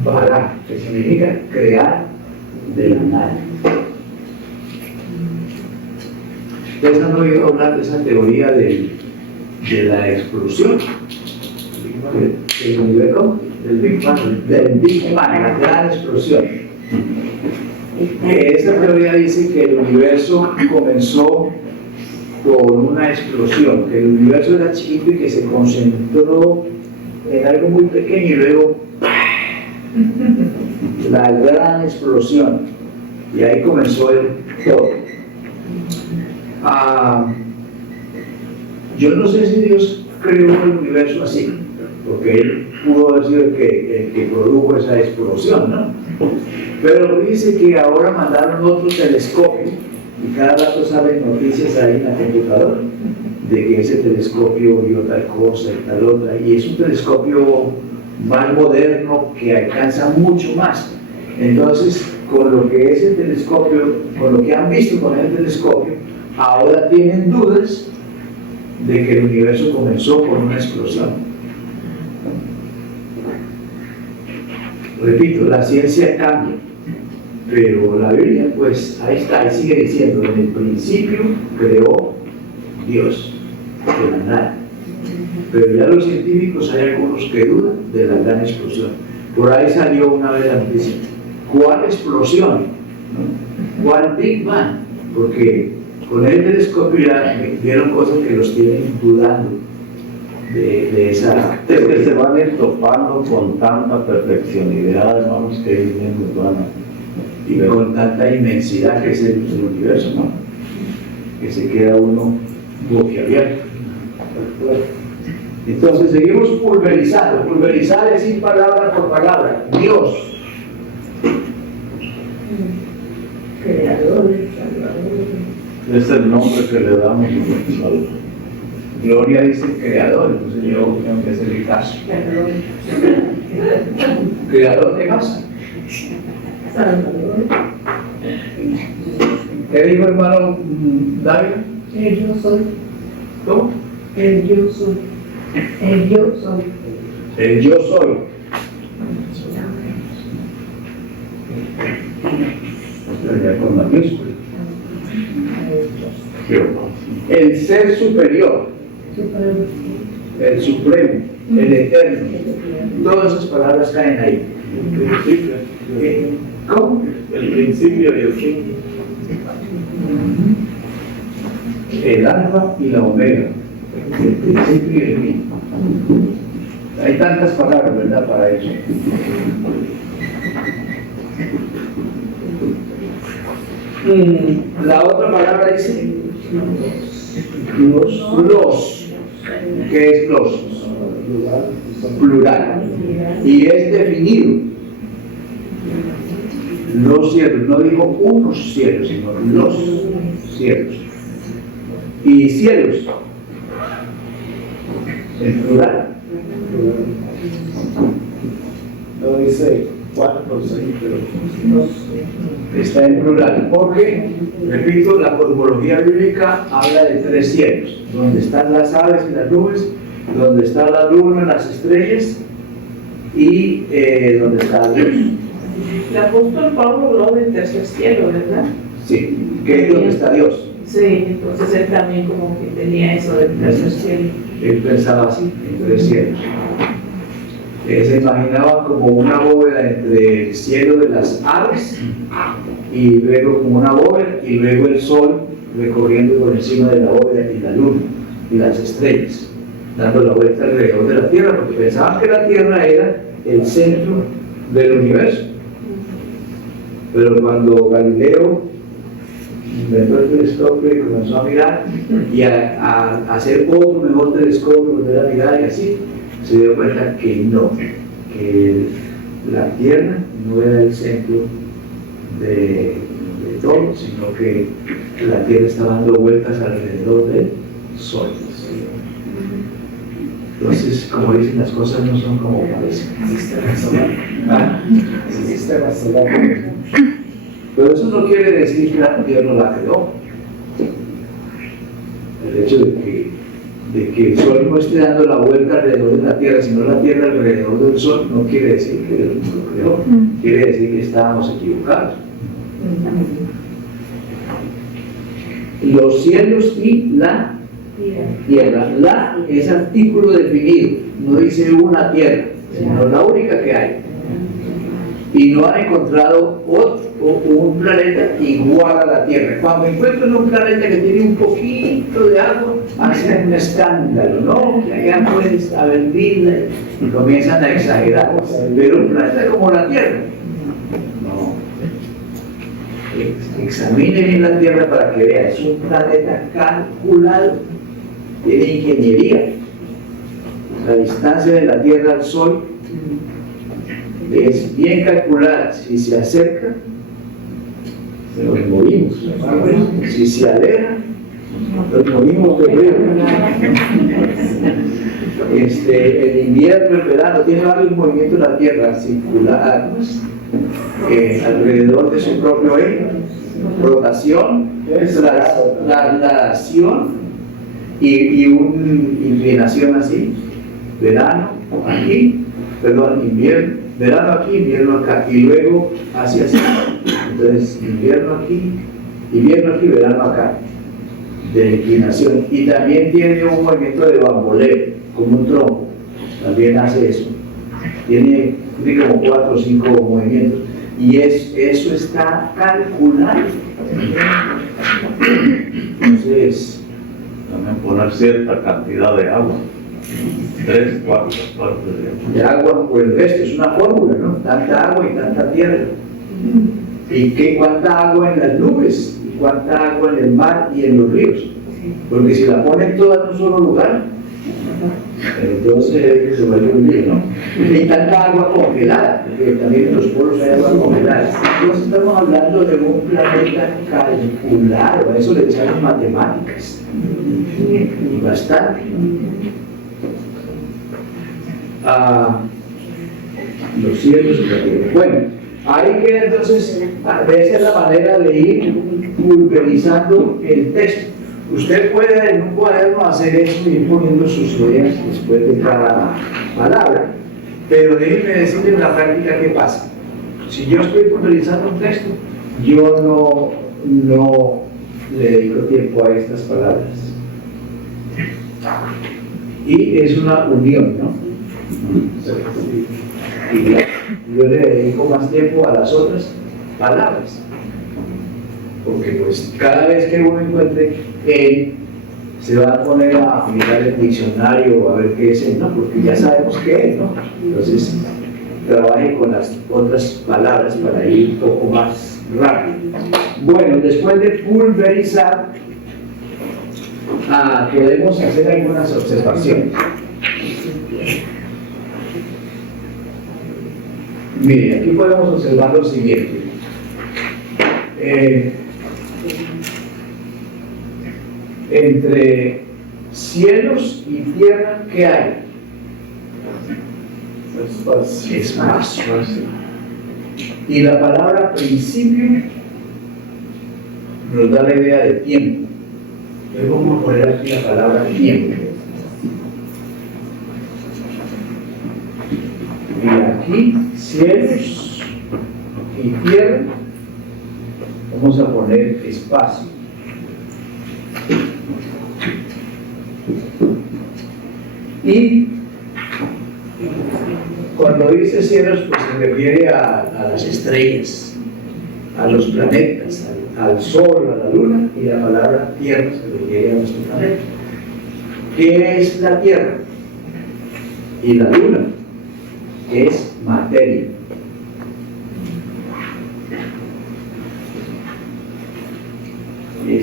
para, que significa crear de la nada. ¿Ustedes han oído hablar de esa teoría de la explosión? Del Big Bang, la gran explosión. Esa teoría dice que el universo comenzó con una explosión, que el universo era chiquito y que se concentró en algo muy pequeño y luego la gran explosión, y ahí comenzó el todo. Yo no sé si Dios creó el universo así, porque Él pudo haber sido el que produjo esa explosión, ¿no? Pero dice que ahora mandaron otro telescopio y cada rato salen noticias ahí en la computadora de que ese telescopio vio tal cosa y tal otra, y es un telescopio más moderno que alcanza mucho más. Entonces, con lo que ese telescopio, con lo que han visto con el telescopio, ahora tienen dudas de que el universo comenzó con una explosión. Repito, la ciencia cambia, pero la Biblia, pues ahí está, ahí sigue diciendo, en el principio creó Dios de la nada. Pero ya los científicos, hay algunos que dudan de la gran explosión. Por ahí salió una vez la noticia, ¿cuál explosión? ¿No? ¿Cuál Big Bang? Porque con el telescopio ya vieron cosas que los tienen dudando de esa. Es que se van estopando con tanta perfeccionidad, hermanos, que ellos mismos van a... Y con tanta inmensidad que es el universo, ¿no? Que se queda uno boquiabierto. Entonces seguimos pulverizando. Pulverizar es ir palabra por palabra. Dios. creador, Es el nombre que le damos al Gloria dice creador, entonces yo tengo que hacerle caso. ¿Creador de casa? Salvador, ¿Qué dijo hermano David? El yo soy, ¿Cómo? el yo soy, el yo soy. El yo soy. Ya con mayúscula. El ser superior, el supremo, el eterno. Todas esas palabras caen ahí. ¿Cómo? El principio y el fin. el alfa y la omega, el principio y el fin. Hay tantas palabras, ¿verdad?, para eso. La otra palabra dice los. ¿Qué es los? Plural. Y es definido. Los cielos, no dijo unos cielos, sino los cielos. Y cielos, en plural. No dice 4 o 6, pero Está en plural, porque, repito, la cosmología bíblica habla de 3 cielos, donde están las aves y las nubes, donde está la luna, las estrellas, y donde está Dios. El apóstol Pablo habló del tercer cielo, ¿verdad? Sí, que es donde está Dios. Sí, entonces él también como que tenía eso del tercer cielo. Él pensaba así, en 3 cielos. Se imaginaba como una bóveda entre el cielo de las aves y luego como una bóveda y luego el sol recorriendo por encima de la bóveda y la luna y las estrellas, dando la vuelta alrededor de la Tierra, porque pensaban que la Tierra era el centro del universo. Pero cuando Galileo inventó el telescopio y comenzó a mirar y a hacer otro mejor telescopio, volver a mirar y así, se dio cuenta que no, que la Tierra no era el centro de todo, sino que la Tierra estaba dando vueltas alrededor del Sol. Entonces, como dicen, las cosas no son como parecen. sistema solar. Pero eso no quiere decir que Dios no la creó. El hecho de que el Sol no esté dando la vuelta alrededor de la Tierra, sino la Tierra alrededor del Sol, no quiere decir que Dios no lo creó. Quiere decir que estábamos equivocados. Los cielos y la tierra. La es artículo definido, no dice una tierra, sino la única que hay. Y no han encontrado un planeta igual a la Tierra. Cuando encuentran un planeta que tiene un poquito de agua, hacen un escándalo, ¿no? Que allá puede haber vida y comienzan a exagerar. Pero un planeta como la Tierra, no. Examinen bien la Tierra para que vean, es un planeta calculado, tiene ingeniería. La distancia de la Tierra al Sol es bien calculada. Si se acerca, nos morimos. Si se aleja, nos morimos de frío. El invierno, el verano, tiene varios movimientos de la Tierra circulares alrededor de su propio eje. Rotación, traslación y una inclinación así. Verano aquí, perdón, invierno, verano aquí, invierno acá, y luego hacia así. Entonces, invierno aquí, verano acá, de inclinación. Y también tiene un movimiento de bamboleo, como un tronco, también hace eso. Tiene como 4 o 5 movimientos. Y eso está calculado. Entonces, También poner cierta cantidad de agua. 3 cuartas partes de agua, pues esto es una fórmula, ¿no? Tanta agua y tanta tierra. ¿Y cuánta agua en las nubes? ¿Y cuánta agua en el mar y en los ríos? Porque si la ponen todas en un solo lugar, entonces se vuelve un lío, ¿no? Y tanta agua congelada, porque también en los polos hay agua congelada. Entonces estamos hablando de un planeta calculado, a eso le echamos matemáticas. Y bastante. Los cielos y la tierra. Bueno, ahí queda entonces, esa es la manera de ir pulverizando el texto. Usted puede en un cuaderno hacer eso y ir poniendo sus ideas después de cada palabra, pero déjenme decirle en la práctica qué pasa. Si yo estoy pulverizando un texto, yo no le dedico tiempo a estas palabras. Y es una unión, ¿no? Y yo le dedico más tiempo a las otras palabras. porque pues cada vez que uno encuentre él, se va a poner a mirar el diccionario a ver qué es él, ¿no? Porque ya sabemos qué es, ¿no? Entonces, trabaje con las otras palabras para ir un poco más rápido. Bueno, después de pulverizar, podemos hacer algunas observaciones. Mire, aquí podemos observar lo siguiente. Entre cielos y tierra, ¿qué hay? Espacio. Y la palabra principio nos da la idea de tiempo. Entonces vamos a poner aquí la palabra tiempo. Y aquí, cielos y tierra, vamos a poner espacio. Y cuando dice cielos, pues se refiere a las estrellas, a los planetas, al sol, a la luna, y la palabra tierra se refiere a nuestro planeta. ¿Qué es la tierra? Y la luna es materia.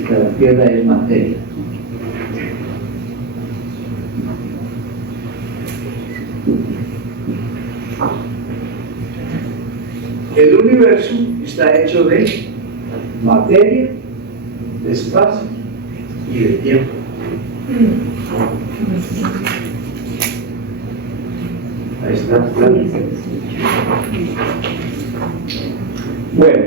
La tierra es materia. El universo está hecho de materia, de espacio y de tiempo. Ahí está, claro. Bueno,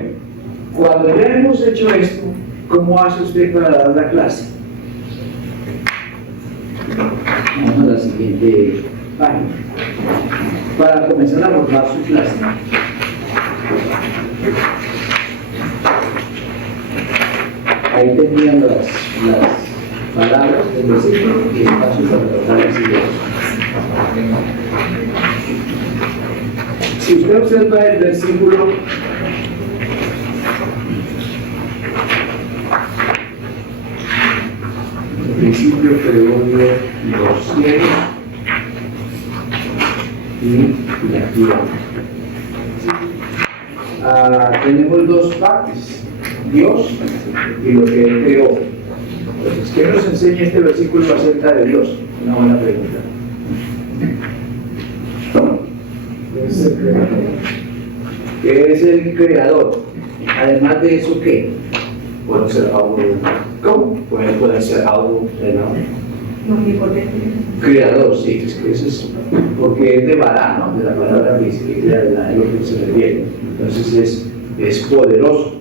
cuando ya hemos hecho esto, ¿cómo hace usted para dar la clase? Vamos a la siguiente página. Para comenzar a abordar su clase. Ahí tenían las palabras del versículo y espacio para tratar las ideas. Si usted observa el versículo, al principio creó Dios los cielos y la tierra. Tenemos dos partes, Dios y lo que Él creó. Entonces, ¿qué nos enseña este versículo acerca de Dios? Una buena pregunta. ¿Qué es el creador? Además de eso, ¿qué? Puede ser algo. ¿Cómo? Puede ser algo creador, sí, es que eso es porque es de Bará, ¿no? De la palabra física, de lo que se refiere. Entonces es poderoso,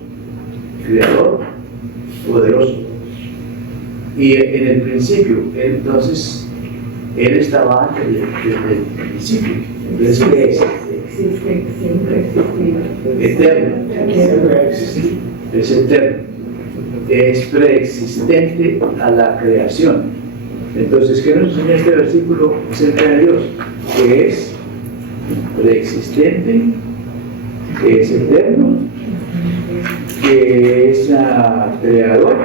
creador, poderoso. Y en el principio, entonces, él estaba antes desde el principio. Entonces, ¿qué es? Existe, siempre existido. Eterno. Es eterno. Es preexistente a la creación. Entonces, ¿qué nos enseña este versículo acerca de Dios? Que es preexistente, que es eterno, que es creador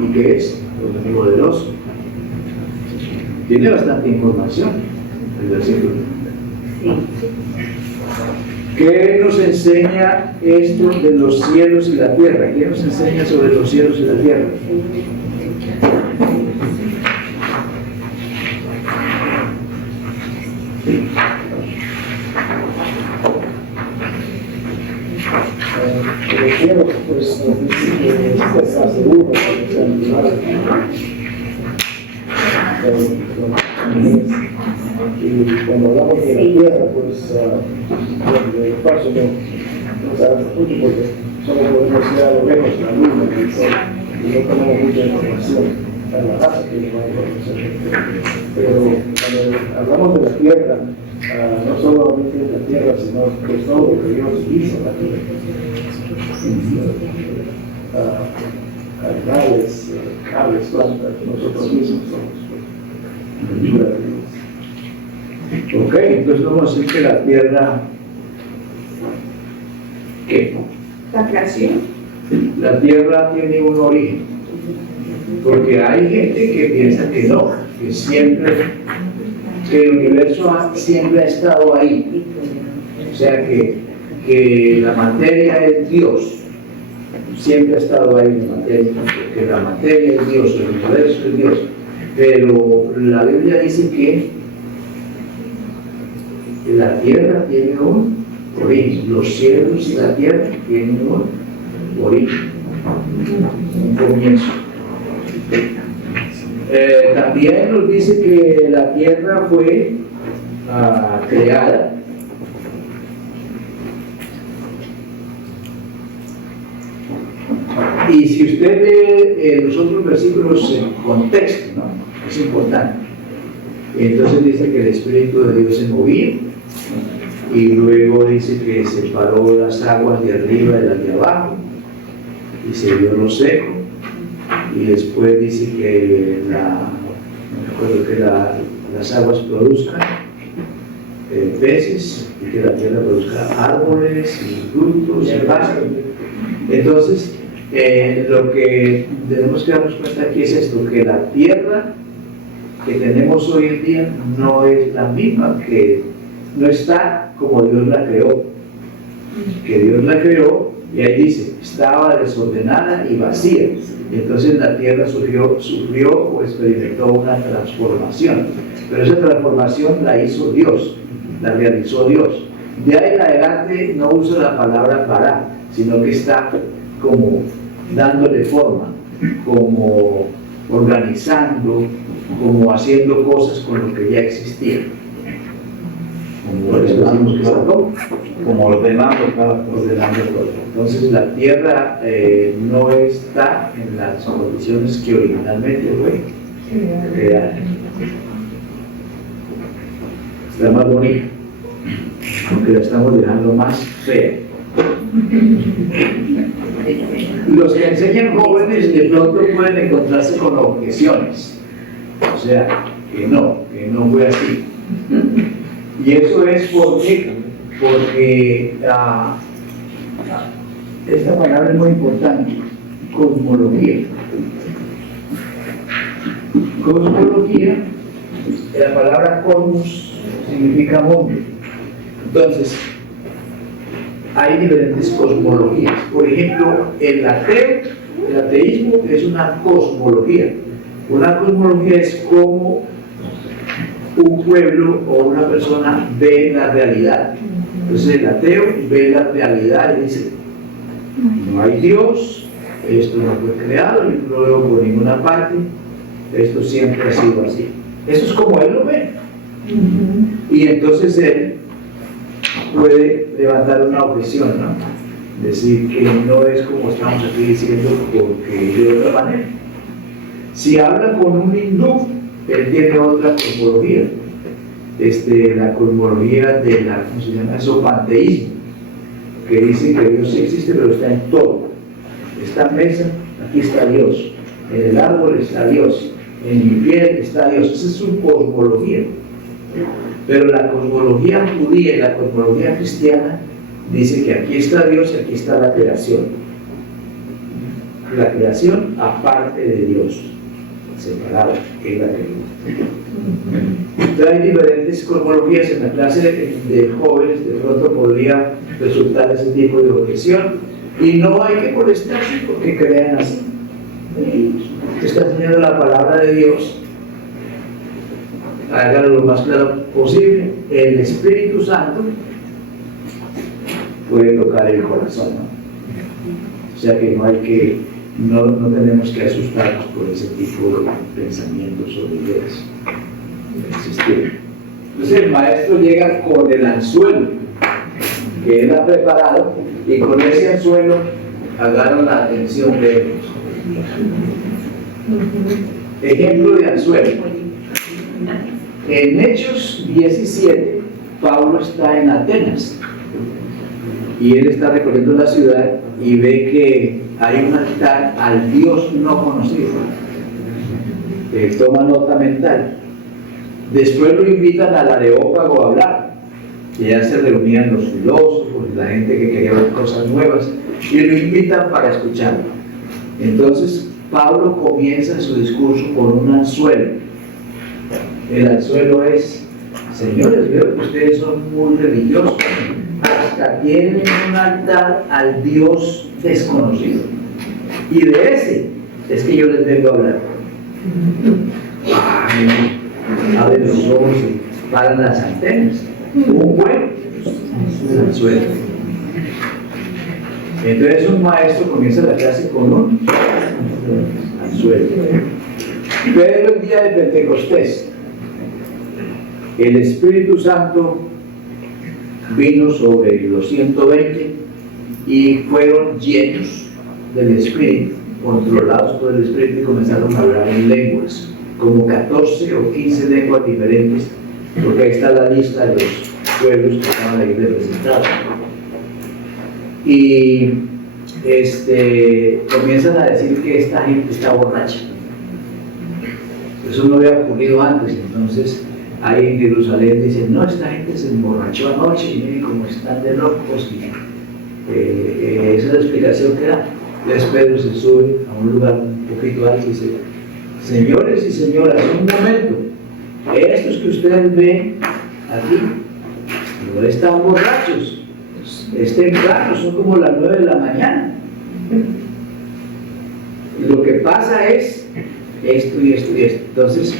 y que es poderoso. Tiene bastante información el versículo. ¿Qué nos enseña esto de los cielos y la tierra? ¿Qué nos enseña sobre los cielos y la tierra? El cielo, pues, está seguro que se animal. Y cuando hablamos de la tierra, pues, del espacio no sabemos mucho porque solo podemos ir a lo lejos, la luna, el sol, y no tenemos mucha información. En la raza tiene más información. Pero cuando hablamos de la tierra, no solamente de la tierra, sino de todo lo que Dios hizo en la tierra. Animales, aves, plantas, nosotros mismos somos cultura de Dios. Ok, entonces vamos a decir que la tierra, ¿qué? La creación. la tierra tiene un origen, porque hay gente que piensa que no, que siempre, que el universo siempre ha estado ahí, o sea que la materia es Dios, siempre ha estado ahí la materia, que la materia es Dios, el universo es Dios, pero la Biblia dice que la tierra tiene un origen, los cielos y la tierra tienen un origen, un comienzo. También nos dice que la tierra fue creada y si usted ve los otros versículos en contexto, ¿no? Es importante. Entonces dice que el Espíritu de Dios se movía y luego dice que separó las aguas de arriba de las de abajo y se vio lo seco, y después dice que las aguas produzcan peces y que la tierra produzca árboles y frutos y pasto. Entonces lo que tenemos que darnos cuenta aquí es esto, que la tierra que tenemos hoy en día no es la misma, que no está como Dios la creó, que Dios la creó, y ahí dice, estaba desordenada y vacía. Entonces la tierra sufrió o experimentó una transformación, pero esa transformación la hizo Dios, la realizó Dios. De ahí en adelante no uso la palabra para, sino que está como dándole forma, como organizando, como haciendo cosas con lo que ya existía. Por eso decimos que está todo, como ordenando cada cosa. ordenando todo. Entonces la tierra no está en las condiciones que originalmente fue creada. Está más bonita, aunque la estamos dejando más fea. Los que enseñan jóvenes de pronto pueden encontrarse con objeciones, o sea, que no fue así. Y eso es porque esta palabra es muy importante, cosmología. Cosmología, la palabra cosmos significa mundo. Entonces, hay diferentes cosmologías. Por ejemplo, el ateísmo es una cosmología. Una cosmología es como un pueblo o una persona ve la realidad. Entonces el ateo ve la realidad y dice, no hay Dios, esto no fue creado, yo no lo veo por ninguna parte, esto siempre ha sido así. Eso es como él lo ve. Y entonces él puede levantar una objeción, ¿no? Decir que no es como estamos aquí diciendo, porque yo de otra manera. Si habla con un hindú, él tiene otra cosmología, la cosmología de la, ¿cómo se llama eso? Panteísmo, que dice que Dios sí existe, pero está en todo. Esta mesa, aquí está Dios, en el árbol está Dios, en mi piel está Dios. Esa es su cosmología. Pero la cosmología judía y la cosmología cristiana dice que aquí está Dios y aquí está la creación. La creación aparte de Dios, separada, es la creación. Entonces hay diferentes cosmologías. En la clase de jóvenes de pronto podría resultar ese tipo de objeción, y no hay que molestarse porque crean así. Está enseñando la palabra de Dios, hágalo lo más claro posible. El Espíritu Santo puede tocar el corazón, ¿no? O sea que no tenemos que asustarnos por ese tipo de pensamientos o de ideas. Entonces el maestro llega con el anzuelo que él ha preparado, y con ese anzuelo agarran la atención de ellos. Ejemplo de anzuelo. En Hechos 17, Pablo está en Atenas y él está recorriendo la ciudad y ve que hay un altar al Dios no conocido. Toma nota mental. Después lo invitan al Areópago a hablar, y ya se reunían los filósofos y la gente que quería ver cosas nuevas y lo invitan para escucharlo. Entonces Pablo comienza su discurso con un anzuelo. El anzuelo es: señores, veo que ustedes son muy religiosos, hasta tienen un altar al Dios desconocido, y de ese es que yo les vengo a hablar. Abren los ojos y paran las antenas. Un buen anzuelo. Entonces un maestro comienza la clase con un anzuelo. Pero el día de Pentecostés, el Espíritu Santo vino sobre los 120 y fueron llenos del Espíritu, controlados por el Espíritu, y comenzaron a hablar en lenguas, como 14 o 15 lenguas diferentes, porque ahí está la lista de los pueblos que estaban ahí representados. Y comienzan a decir que esta gente está borracha. Eso no había ocurrido antes. Entonces ahí en Jerusalén dicen: no, esta gente se emborrachó anoche y miren cómo están de locos. Esa es la explicación que da. Entonces Pedro se sube a un lugar un poquito alto y dice: señores y señoras, un momento, estos que ustedes ven aquí no están borrachos, es temprano, son como las 9 de la mañana. Y lo que pasa es esto y esto y esto. Entonces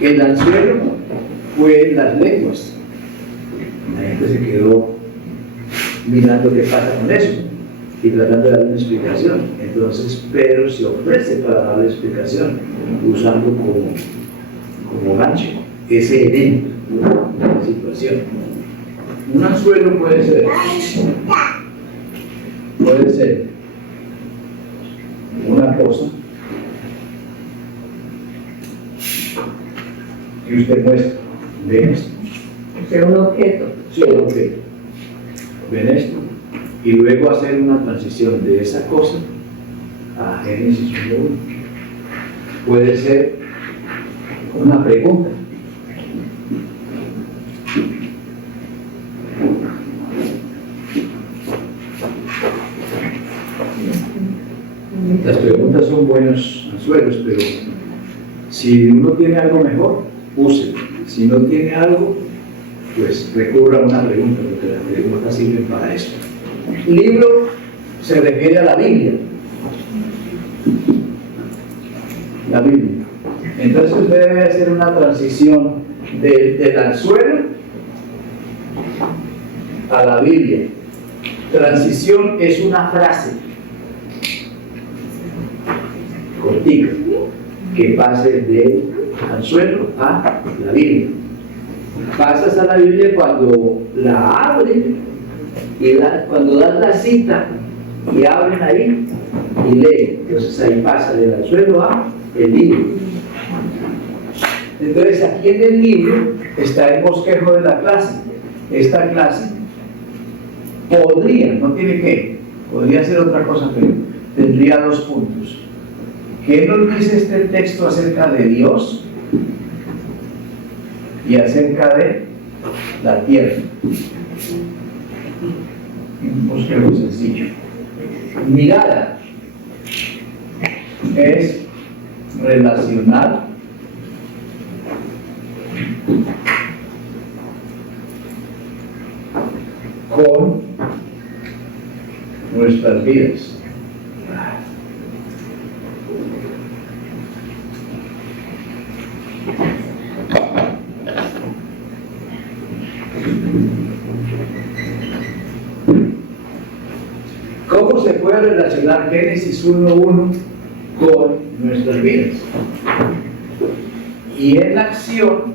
el anzuelo fue en las lenguas. La gente se quedó mirando qué pasa con eso y tratando de dar una explicación. Entonces Pedro se ofrece para dar la explicación, usando como gancho ese evento, la situación. Un anzuelo puede ser una cosa que usted muestra. Ven esto. O sea, un objeto. Sí, un objeto. Ven esto. Y luego hacer una transición de esa cosa a Génesis 1:1. Puede ser una pregunta. Las preguntas son buenos anzuelos, pero si uno tiene algo mejor, úselo. Si no tiene algo, pues recurra a una pregunta, porque las preguntas sirven para eso. Libro se refiere a la Biblia. La Biblia. Entonces usted debe hacer una transición del anzuelo a la Biblia. Transición es una frase cortica que pase del anzuelo a la Biblia. Pasas a la Biblia cuando la abres y cuando das la cita y abren ahí y leen. Entonces ahí pasa del anzuelo a el libro. Entonces aquí en el libro está el bosquejo de la clase. Esta clase podría, no tiene que, podría ser otra cosa, pero tendría 2 puntos. ¿Qué nos dice este texto acerca de Dios y acerca de la tierra? Un bosquejo sencillo. Mirada es relacionar con nuestras vidas. ¿Cómo se puede relacionar Génesis 1:1 con nuestras vidas? Y en la acción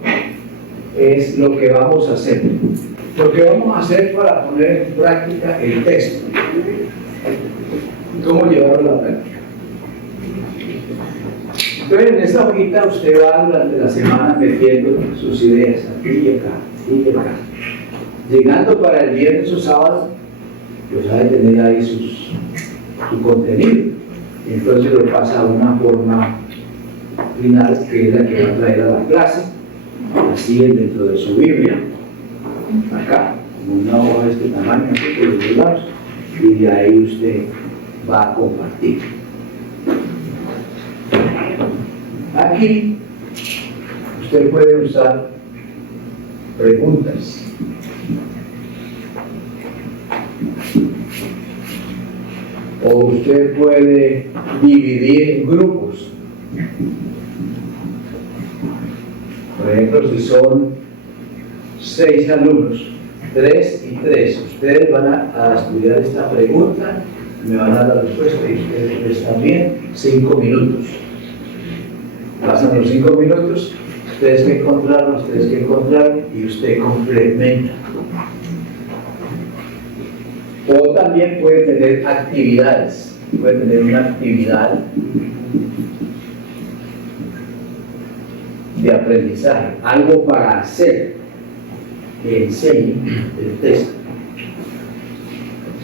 es lo que vamos a hacer. Lo que vamos a hacer para poner en práctica el texto. ¿Cómo llevarlo a la práctica? Entonces en esta hojita usted va durante la semana metiendo sus ideas aquí y acá, y acá. Llegando para el viernes o sábado, pues ha de tener ahí su contenido. Entonces lo pasa a una forma final, que es la que va a traer a la clase, así dentro de su Biblia, acá, como una hoja de este tamaño, así por los dos lados, y de ahí usted va a compartir. Aquí usted puede usar preguntas. O usted puede dividir en grupos. Por ejemplo, si son 6 alumnos, 3 y 3, ustedes van a estudiar esta pregunta, me van a dar la respuesta y ustedes también 5 minutos. Pasan los 5 minutos, ustedes que encontraron y usted complementa. O también puede tener actividades, puede tener una actividad de aprendizaje, algo para hacer que enseñe el texto.